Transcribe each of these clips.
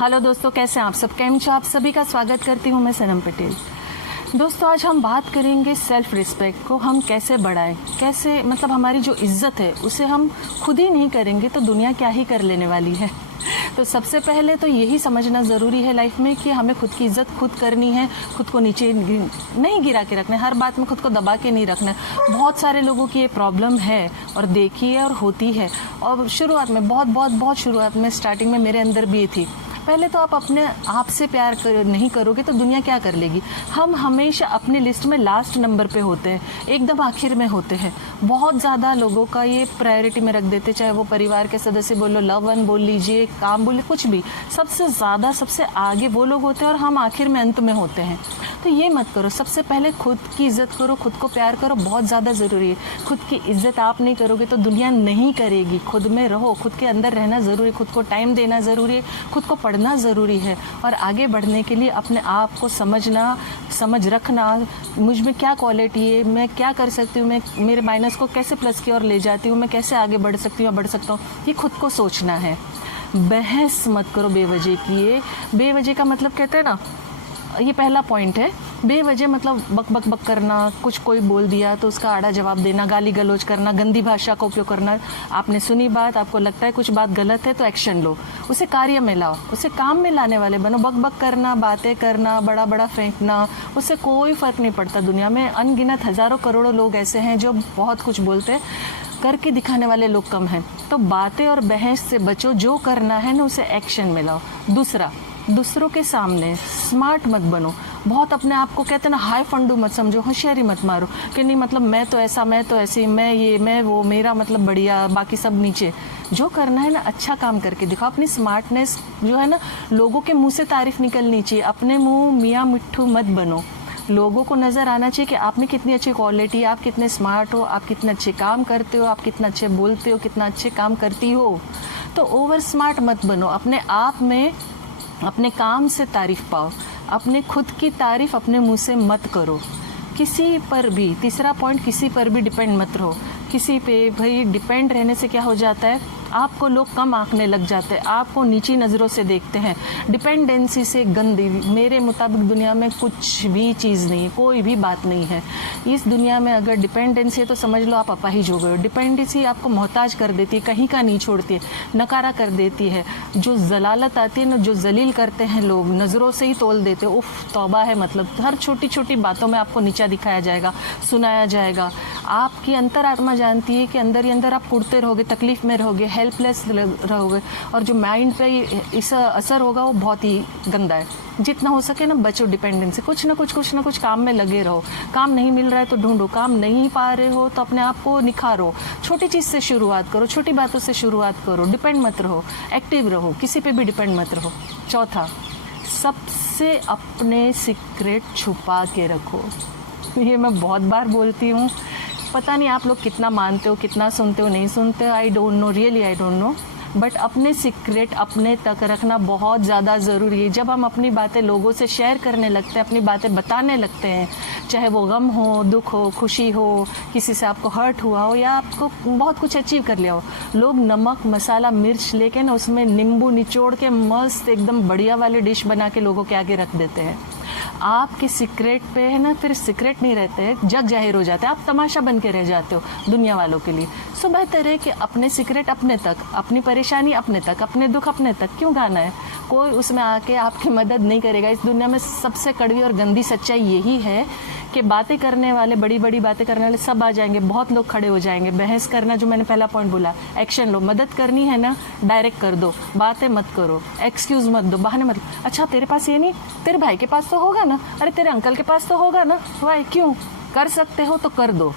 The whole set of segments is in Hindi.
हेलो दोस्तों, कैसे हैं आप सब? कैम छो आप सभी का स्वागत करती हूँ मैं सनम पटेल। दोस्तों, आज हम बात करेंगे सेल्फ रिस्पेक्ट को हम कैसे बढ़ाएं, कैसे मतलब हमारी जो इज्जत है उसे हम खुद ही नहीं करेंगे तो दुनिया क्या ही कर लेने वाली है। तो सबसे पहले तो यही समझना ज़रूरी है लाइफ में कि हमें खुद की इज्जत खुद करनी है, खुद को नीचे नहीं गिरा के रखना है, हर बात में खुद को दबा के नहीं रखना है। बहुत सारे लोगों की ये प्रॉब्लम है और देखी है और होती है, और शुरुआत में बहुत शुरुआत में स्टार्टिंग में मेरे अंदर भी ये थी। पहले तो आप अपने आप से प्यार नहीं करोगे तो दुनिया क्या कर लेगी। हम हमेशा अपनी लिस्ट में लास्ट नंबर पे होते हैं, एकदम आखिर में होते हैं। बहुत ज़्यादा लोगों का ये प्रायोरिटी में रख देते, चाहे वो परिवार के सदस्य बोलो, लव वन बोल लीजिए, काम बोले, कुछ भी। सबसे ज़्यादा सबसे आगे वो लोग होते हैं और हम आखिर में अंत में होते हैं। तो ये मत करो। सबसे पहले खुद की इज्जत करो, खुद को प्यार करो, बहुत ज़्यादा ज़रूरी है। खुद की इज्जत आप नहीं करोगे तो दुनिया नहीं करेगी। खुद में रहो, खुद के अंदर रहना ज़रूरी है, खुद को टाइम देना ज़रूरी है, खुद को पढ़ना ज़रूरी है। और आगे बढ़ने के लिए अपने आप को समझ रखना, मुझ में क्या क्वालिटी है, मैं क्या कर सकती हूँ, मैं मेरे माइनस को कैसे प्लस की ओर ले जाती हूँ, मैं कैसे आगे बढ़ सकती हूँ या बढ़ सकता हूँ, ये खुद को सोचना है। बहस मत करो बेवजह की। ये बेवजह का मतलब कहते हैं ना, ये पहला पॉइंट है। बेवजह मतलब बक करना, कुछ कोई बोल दिया तो उसका आड़ा जवाब देना, गाली गलौज करना, गंदी भाषा का उपयोग करना। आपने सुनी बात, आपको लगता है कुछ बात गलत है तो एक्शन लो, उसे कार्य में लाओ, उसे काम में लाने वाले बनो। बक करना, बातें करना, बड़ा फेंकना, उससे कोई फ़र्क नहीं पड़ता। दुनिया में अनगिनत हज़ारों करोड़ों लोग ऐसे हैं जो बहुत कुछ बोलते हैं, करके दिखाने वाले लोग कम हैं। तो बातें और बहस से बचो, जो करना है ना उसे एक्शन में लाओ। दूसरों के सामने स्मार्ट मत बनो। बहुत अपने आप को कहते हैं ना, हाई फंडू मत समझो, होशियारी मत मारो कि नहीं मतलब मैं तो ऐसा, मैं तो ऐसी, मैं ये, मैं वो, मेरा मतलब बढ़िया, बाकी सब नीचे। जो करना है ना अच्छा काम करके दिखाओ। अपनी स्मार्टनेस जो है ना, लोगों के मुंह से तारीफ निकलनी चाहिए, अपने मुंह मियाँ मिट्ठू मत बनो। लोगों को नज़र आना चाहिए कि आप में कितनी अच्छी क्वालिटी, आप कितने स्मार्ट हो, आप कितने अच्छे काम करते हो, आप कितना अच्छे बोलते हो, कितना अच्छे काम करती हो। तो ओवर स्मार्ट मत बनो। अपने आप में अपने काम से तारीफ पाओ। अपने खुद की तारीफ अपने मुंह से मत करो किसी पर भी। तीसरा पॉइंट, किसी पर भी डिपेंड मत रहो। किसी पे भाई डिपेंड रहने से क्या हो जाता है, आपको लोग कम आंकने लग जाते हैं, आपको नीची नज़रों से देखते हैं। डिपेंडेंसी से गंदी, मेरे मुताबिक दुनिया में कुछ भी चीज़ नहीं है, कोई भी बात नहीं है इस दुनिया में। अगर डिपेंडेंसी है तो समझ लो आप अपाहिज हो गए हो। डिपेंडेंसी आपको मोहताज कर देती है, कहीं का नहीं छोड़ती है, नकारा कर देती है। जो जलालत आती है ना, जो जलील करते हैं लोग, नज़रों से ही तोल देते हैं। उफ तौबा है। मतलब हर छोटी छोटी बातों में आपको नीचा दिखाया जाएगा, सुनाया जाएगा। आपकी अंतरात्मा जानती है कि अंदर ही अंदर आप कुड़ते रहोगे, तकलीफ में रहोगे, हेल्पलेस रहोगे, और जो माइंड पे इसका असर होगा वो बहुत ही गंदा है। जितना हो सके ना बचो डिपेंडेंसी। कुछ ना कुछ काम में लगे रहो। काम नहीं मिल रहा है तो ढूंढो, काम नहीं पा रहे हो तो अपने आप को निखारो। छोटी चीज़ से शुरुआत करो, छोटी बातों से शुरुआत करो। डिपेंड मत रहो, एक्टिव रहो, किसी पे भी डिपेंड मत रहो। चौथा, सबसे अपने सीक्रेट छुपा के रखो। ये मैं बहुत बार बोलती हूँ, पता नहीं आप लोग कितना मानते हो, कितना सुनते हो, नहीं सुनते हो, I don't know, really I don't know. But अपने सीक्रेट अपने तक रखना बहुत ज़्यादा ज़रूरी है। जब हम अपनी बातें लोगों से शेयर करने लगते हैं, अपनी बातें बताने लगते हैं, चाहे वो गम हो, दुख हो, खुशी हो, किसी से आपको हर्ट हुआ हो या आपको बहुत कुछ अचीव कर लिया हो, लोग नमक मसाला मिर्च लेके ना उसमें नींबू निचोड़ के मस्त एकदम बढ़िया वाली डिश बना के लोगों के आगे रख देते हैं। आपके सीक्रेट पे है ना फिर सीक्रेट नहीं रहते, जग जाहिर हो जाते हैं, आप तमाशा बन के रह जाते हो दुनिया वालों के लिए। सो बेहतर है कि अपने सीक्रेट अपने तक, अपनी परेशानी अपने तक, अपने दुख अपने तक क्यों गाना है। कोई उसमें आके आपकी मदद नहीं करेगा। इस दुनिया में सबसे कड़वी और गंदी सच्चाई यही है कि बातें करने वाले, बड़ी बड़ी बातें करने वाले सब आ जाएंगे, बहुत लोग खड़े हो जाएंगे। बहस करना, जो मैंने पहला पॉइंट बोला, एक्शन लो। मदद करनी है ना, डायरेक्ट कर दो, बातें मत करो, एक्सक्यूज मत दो, बहाने मत। अच्छा तेरे पास ये नहीं, तेरे भाई के पास तो होगा ना, अरे तेरे अंकल के पास तो होगा ना, वाई क्यों, कर सकते हो तो कर दो,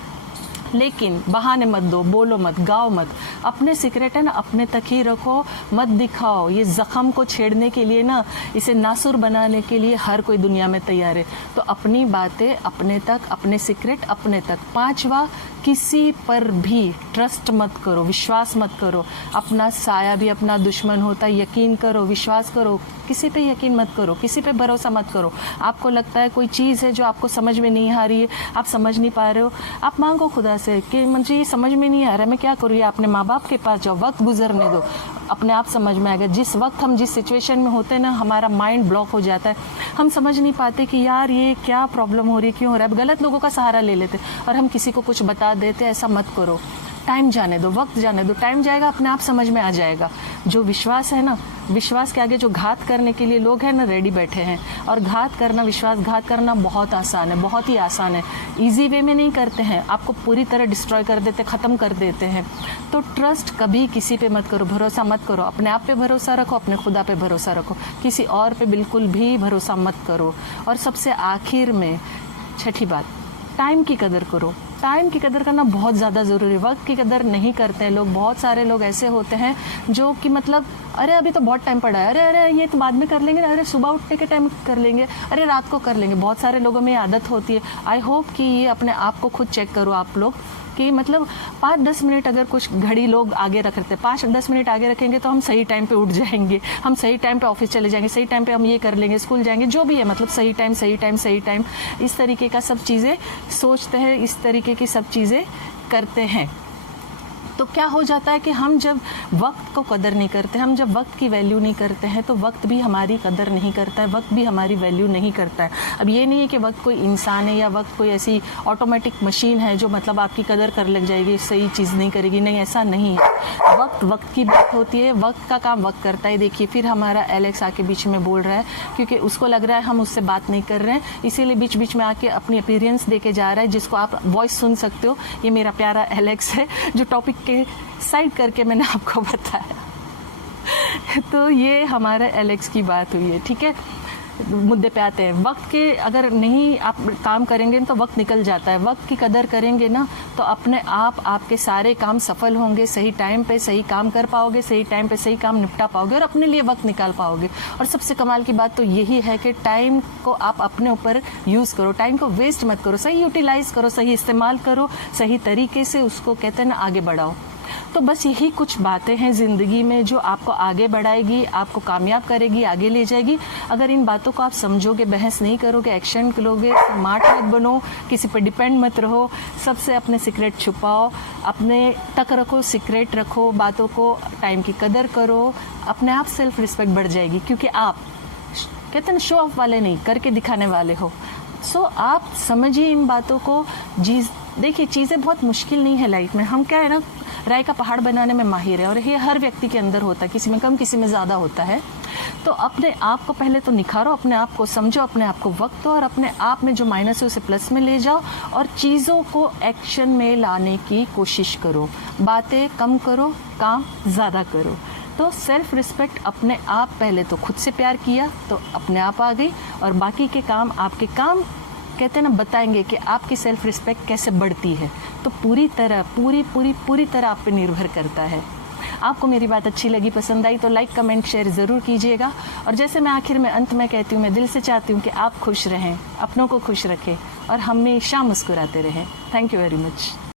लेकिन बहाने मत दो, बोलो मत, गाओ मत। अपने सीक्रेट है ना अपने तक ही रखो, मत दिखाओ। ये जख्म को छेड़ने के लिए ना, इसे नासुर बनाने के लिए हर कोई दुनिया में तैयार है। तो अपनी बातें अपने तक, अपने सीक्रेट अपने तक। पांचवा, किसी पर भी ट्रस्ट मत करो, विश्वास मत करो। अपना साया भी अपना दुश्मन होता है। यकीन करो, विश्वास करो, किसी पे यकीन मत करो, किसी पे भरोसा मत करो। आपको लगता है कोई चीज़ है जो आपको समझ में नहीं आ रही है, आप समझ नहीं पा रहे हो, आप मांगो खुदा से कि मुझे ये समझ में नहीं आ रहा, मैं क्या करूँ। या अपने माँ बाप के पास जाओ, वक्त गुजरने दो, अपने आप समझ में आएगा। जिस वक्त हम जिस सिचुएशन में होते हैं ना, हमारा माइंड ब्लॉक हो जाता है, हम समझ नहीं पाते कि यार ये क्या प्रॉब्लम हो रही है, क्यों हो रहा है। गलत लोगों का सहारा ले लेते और हम किसी को कुछ बता देते, ऐसा मत करो। टाइम जाने दो, वक्त जाने दो, टाइम जाएगा, अपने आप समझ में आ जाएगा। जो विश्वास है ना, विश्वास के आगे जो घात करने के लिए लोग हैं ना रेडी बैठे हैं। और घात करना, विश्वासघात करना बहुत आसान है, बहुत ही आसान है। इजी वे में नहीं करते हैं, आपको पूरी तरह डिस्ट्रॉय कर देते, ख़त्म कर देते हैं। तो ट्रस्ट कभी किसी पे मत करो, भरोसा मत करो। अपने आप पे भरोसा रखो, अपने खुदा पे भरोसा रखो, किसी और पे बिल्कुल भी भरोसा मत करो। और सबसे आखिर में छठी बात, टाइम की कदर करो। टाइम की कदर करना बहुत ज़्यादा ज़रूरी है। वक्त की कदर नहीं करते हैं लोग। बहुत सारे लोग ऐसे होते हैं जो कि मतलब अरे अभी तो बहुत टाइम पड़ा है, अरे अरे ये तो बाद में कर लेंगे, अरे सुबह उठने के टाइम कर लेंगे, अरे रात को कर लेंगे। बहुत सारे लोगों में ये आदत होती है। आई होप कि ये अपने आप को खुद चेक करो आप लोग कि मतलब 5-10 मिनट अगर कुछ घड़ी लोग आगे रखते, 5-10 मिनट आगे रखेंगे तो हम सही टाइम पे उठ जाएंगे, हम सही टाइम पे ऑफिस चले जाएंगे, सही टाइम पे हम ये कर लेंगे, स्कूल जाएंगे, जो भी है, मतलब सही टाइम सही टाइम सही टाइम, इस तरीके का सब चीज़ें सोचते हैं, इस तरीके की सब चीज़ें करते हैं। तो क्या हो जाता है कि हम जब वक्त को कदर नहीं करते, हम जब वक्त की वैल्यू नहीं करते हैं, तो वक्त भी हमारी कदर नहीं करता है, वक्त भी हमारी वैल्यू नहीं करता है। अब ये नहीं है कि वक्त कोई इंसान है या वक्त कोई ऐसी ऑटोमेटिक मशीन है जो मतलब आपकी कदर कर लग जाएगी, सही चीज़ नहीं करेगी, नहीं, ऐसा नहीं है। वक्त की बात होती है, वक्त का काम वक्त करता है। देखिए फिर हमारा एलेक्स आके बीच में बोल रहा है क्योंकि उसको लग रहा है हम उससे बात नहीं कर रहे हैं, इसीलिए बीच बीच में आके अपनी अपीयरेंस दे के जा रहा है, जिसको आप वॉइस सुन सकते हो। ये मेरा प्यारा एलेक्स है जो टॉपिक के साइड करके मैंने आपको बताया। तो ये हमारे एलेक्स की बात हुई है, ठीक है। मुद्दे पे आते हैं। वक्त के अगर नहीं आप काम करेंगे तो वक्त निकल जाता है। वक्त की कदर करेंगे ना तो अपने आप आपके सारे काम सफल होंगे, सही टाइम पे सही काम कर पाओगे, सही टाइम पे सही काम निपटा पाओगे और अपने लिए वक्त निकाल पाओगे। और सबसे कमाल की बात तो यही है कि टाइम को आप अपने ऊपर यूज़ करो, टाइम को वेस्ट मत करो, सही यूटिलाइज करो, सही इस्तेमाल करो, सही तरीके से उसको कहते हैं ना आगे बढ़ाओ। तो बस यही कुछ बातें हैं ज़िंदगी में जो आपको आगे बढ़ाएगी, आपको कामयाब करेगी, आगे ले जाएगी। अगर इन बातों को आप समझोगे, बहस नहीं करोगे, एक्शन लोगे, स्मार्ट मत बनो, किसी पर डिपेंड मत रहो, सबसे अपने सीक्रेट छुपाओ, अपने तक रखो, सीक्रेट रखो बातों को, टाइम की कदर करो, अपने आप सेल्फ रिस्पेक्ट बढ़ जाएगी। क्योंकि आप कहते हैं ना शो ऑफ वाले नहीं, करके दिखाने वाले हो। सो आप समझिए इन बातों को। देखिए चीज़ें बहुत मुश्किल नहीं है लाइफ में। हम क्या है ना राय का पहाड़ बनाने में माहिर है और ये हर व्यक्ति के अंदर होता है, किसी में कम किसी में ज़्यादा होता है। तो अपने आप को पहले तो निखारो, अपने आप को समझो, अपने आप को वक्त दो और अपने आप में जो माइनस है उसे प्लस में ले जाओ और चीज़ों को एक्शन में लाने की कोशिश करो। बातें कम करो, काम ज़्यादा करो। तो सेल्फ रिस्पेक्ट अपने आप, पहले तो खुद से प्यार किया तो अपने आप आ गई और बाकी के काम, आपके काम कहते हैं ना बताएंगे कि आपकी सेल्फ रिस्पेक्ट कैसे बढ़ती है। तो पूरी तरह आप पे निर्भर करता है। आपको मेरी बात अच्छी लगी, पसंद आई तो लाइक कमेंट शेयर ज़रूर कीजिएगा। और जैसे मैं आखिर में अंत में कहती हूँ, मैं दिल से चाहती हूँ कि आप खुश रहें, अपनों को खुश रखें और हमेशा मुस्कुराते रहें। Thank you very much.